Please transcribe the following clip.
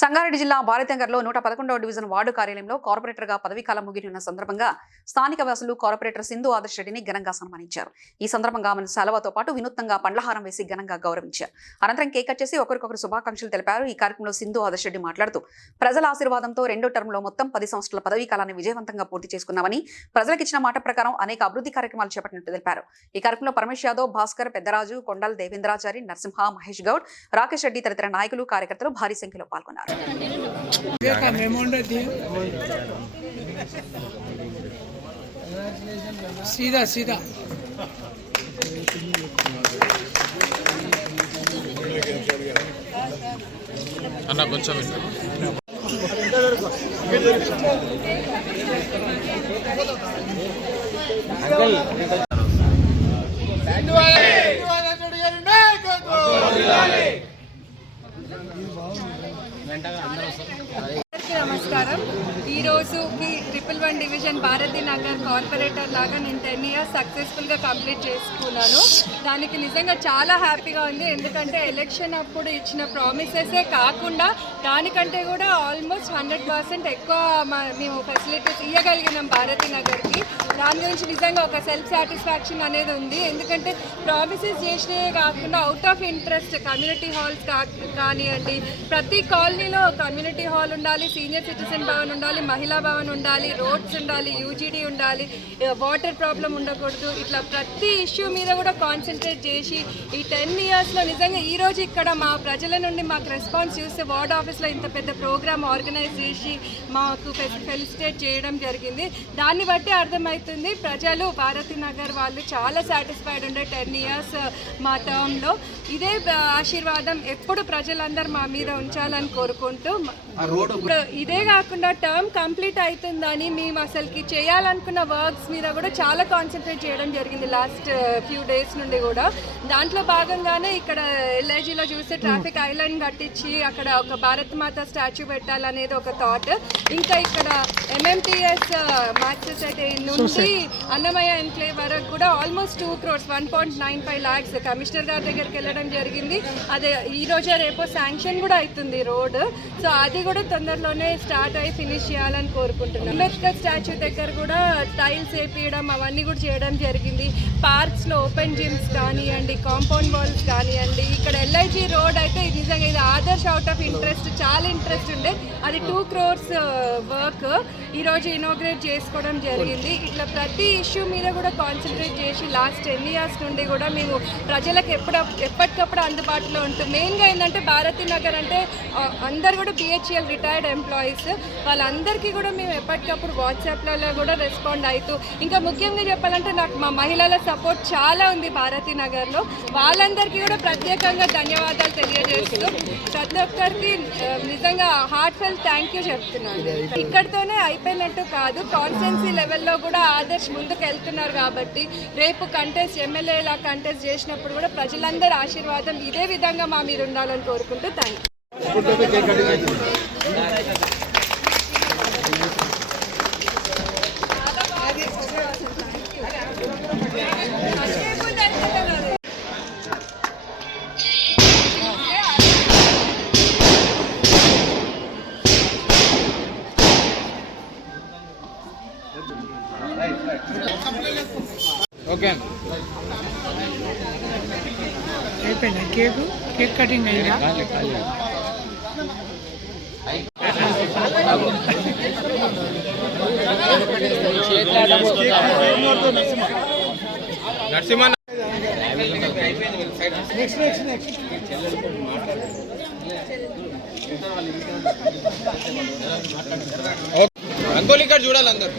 సంగారెడ్డి జిల్లా బాలినగర్లో 111వ division ward కార్యాలయంలో కార్పొరేటర్గా పదవీకాలం ముగిసిన సందర్భంగా స్థానిక వాసులు కార్పొరేటర్ సింధు ఆదర్శ్ రెడ్డిని ఘనంగా సన్మానించారు. ఈ సందర్భంగా ఆమెను సెలవుతో పాటు వినూత్నంగా పండ్లహారం వేసి ఘనంగా గౌరవించారు. అనంతరం కేక్ కట్ చేసి ఒకరికొకరు శుభాకాంక్షలు తెలిపారు. ఈ కార్యక్రమంలో సింధు ఆదర్శ్ రెడ్డి మాట్లాడుతూ ప్రజల ఆశీర్వాదంతో రెండో టర్మ్లో మొత్తం 10 సంవత్సరాల పదవీకాలాన్ని విజయవంతంగా పూర్తి చేసుకున్నామని, ప్రజలకు ఇచ్చిన మాట ప్రకారం అనేక అభివృద్ధి కార్యక్రమాలు చేపట్టినట్టు తెలిపారు. ఈ కార్యక్రమంలో పరమేశ్ యాదవ్, భాస్కర్, పెద్దరాజు, కొండల దేవేంద్రాచారి, నరసింహ, మహేష్ గౌడ్, రాకేష్ రెడ్డి తదితర నాయకులు, కార్యకర్తలు భారీ సంఖ్యలో పాల్గొన్నారు. सीधा सीधा अन्ना కొంచెం నమస్కారం. ఈరోజు ఈ 111 డివిజన్ భారతీ నగర్ కార్పొరేటర్ లాగా నేను 10 ఇయర్స్ సక్సెస్ఫుల్గా కంప్లీట్ చేసుకున్నాను. దానికి నిజంగా చాలా హ్యాపీగా ఉంది. ఎందుకంటే ఎలక్షన్ అప్పుడు ఇచ్చిన ప్రామిసెసే కాకుండా దానికంటే కూడా ఆల్మోస్ట్ 100% ఎక్కువ మేము ఫెసిలిటీస్ ఇవ్వగలిగినాం భారతీ నగర్కి. దాని గురించి నిజంగా ఒక సెల్ఫ్ సాటిస్ఫాక్షన్ అనేది ఉంది. ఎందుకంటే ప్రామిసెస్ చేసినవే కాకుండా out of interest community halls కానివ్వండి, ప్రతి కాలనీలో కమ్యూనిటీ హాల్ ఉండాలి, సీనియర్ సిటిజన్ భవన్ ఉండాలి, మహిళా భవన్ ఉండాలి, రోడ్స్ ఉండాలి, యూజీడీ ఉండాలి, వాటర్ ప్రాబ్లం ఉండకూడదు. ఇట్లా ప్రతి ఇష్యూ మీద కూడా కాన్సన్ట్రేట్ చేసి ఈ 10 ఇయర్స్లో నిజంగా ఈరోజు ఇక్కడ మా ప్రజల నుండి మాకు రెస్పాన్స్ చూస్తే వార్డ్ ఆఫీస్లో ఇంత పెద్ద ప్రోగ్రామ్ ఆర్గనైజ్ చేసి మాకు ఫెలిసిటేట్ చేయడం జరిగింది. దాన్ని బట్టి అర్థమవుతుంది ప్రజలు భారతీ నగర్ వాళ్ళు చాలా సాటిస్ఫైడ్ ఉండే 10 ఇయర్స్ మా టర్మ్లో. ఇదే ఆశీర్వాదం ఎప్పుడు ప్రజలందరూ మా మీద ఉంచాలని కోరుకుంటూ, ఇదే కాకుండా టర్మ్ కంప్లీట్ అవుతుందని మేము అసలుకి చేయాలనుకున్న వర్క్స్ మీద కూడా చాలా కాన్సన్ట్రేట్ చేయడం జరిగింది లాస్ట్ ఫ్యూ డేస్ నుండి కూడా. దాంట్లో భాగంగానే ఇక్కడ ఎల్ఐజీలో చూస్తే ట్రాఫిక్ ఐలాండ్ కట్టించి అక్కడ ఒక భారత్ మాత స్టాచ్యూ పెట్టాలనేది ఒక థాట్. ఇంకా ఇక్కడ MMTS మ్యాథ్స్ సొసైటీ నుండి అన్నమయ్య ఎన్క్లేవ్ వరకు కూడా ఆల్మోస్ట్ 2 crores 1.95 lakhs కమిషనర్ గారి దగ్గరికి వెళ్ళడం జరిగింది. అదే ఈరోజే రేపో శాంక్షన్ కూడా అవుతుంది రోడ్. సో అది కూడా తొందరలోనే స్టార్ట్ అయ్యి ఫినిష్ చేయాలని కోరుకుంటున్నాం. అంబేద్కర్ స్టాచ్యూ దగ్గర కూడా టైల్స్ వేపించడం అవన్నీ కూడా చేయడం జరిగింది. పార్క్స్లో ఓపెన్ జిమ్స్ కానివ్వండి, కాంపౌండ్ వాల్స్ కానివ్వండి. ఇక్కడ LIG రోడ్ అయితే నిజంగా ఇది ఆదర్శ్ అవుట్ ఆఫ్ ఇంట్రెస్ట్, చాలా ఇంట్రెస్ట్ ఉండే. అది 2 crores వర్క్ ఈరోజు ఇనాగ్రేట్ చేసుకోవడం జరిగింది. ఇట్లా ప్రతి ఇష్యూ మీద కూడా కాన్సన్ట్రేట్ చేసి లాస్ట్ 10 ఇయర్స్ నుండి కూడా మేము ప్రజలకు ఎప్పటికప్పుడు అందుబాటులో ఉంటుంది. మెయిన్గా ఏంటంటే భారతీ నగర్ అంటే అందరు కూడా BHEL రిటైర్డ్ ఎంప్లాయీస్, వాళ్ళందరికీ కూడా మేము ఎప్పటికప్పుడు వాట్సాప్లలో కూడా రెస్పాండ్ అవుతూ, ఇంకా ముఖ్యంగా చెప్పాలంటే నాకు మా మహిళల సపోర్ట్ చాలా ఉంది భారతీ నగర్లో. వాళ్ళందరికీ కూడా ప్రత్యేకంగా ధన్యవాదాలు తెలియజేస్తూ ప్రతి ఒక్కరికి నిజంగా హార్ట్ఫెల్ థ్యాంక్ యూ చెప్తున్నాను. ఇక్కడితోనే అయిపోయినట్టు కాదు, కాన్స్టిట్యున్సీ లెవెల్లో కూడా ఆదర్శ్ ముందుకు వెళ్తున్నారు కాబట్టి రేపు ఎమ్మెల్యేలా కంటెస్ట్ చేసినప్పుడు కూడా ప్రజలందరి ఆశీర్వాదం ఇదే విధంగా మా మీరు ఉండాలని కోరుకుంటూ థ్యాంక్ యూ. ఓకే అయిపోయింది. కేక్ కటింగ్ అయిందా? నరసింహ రంగోలి ఇక్కడ చూడాలి అందరు.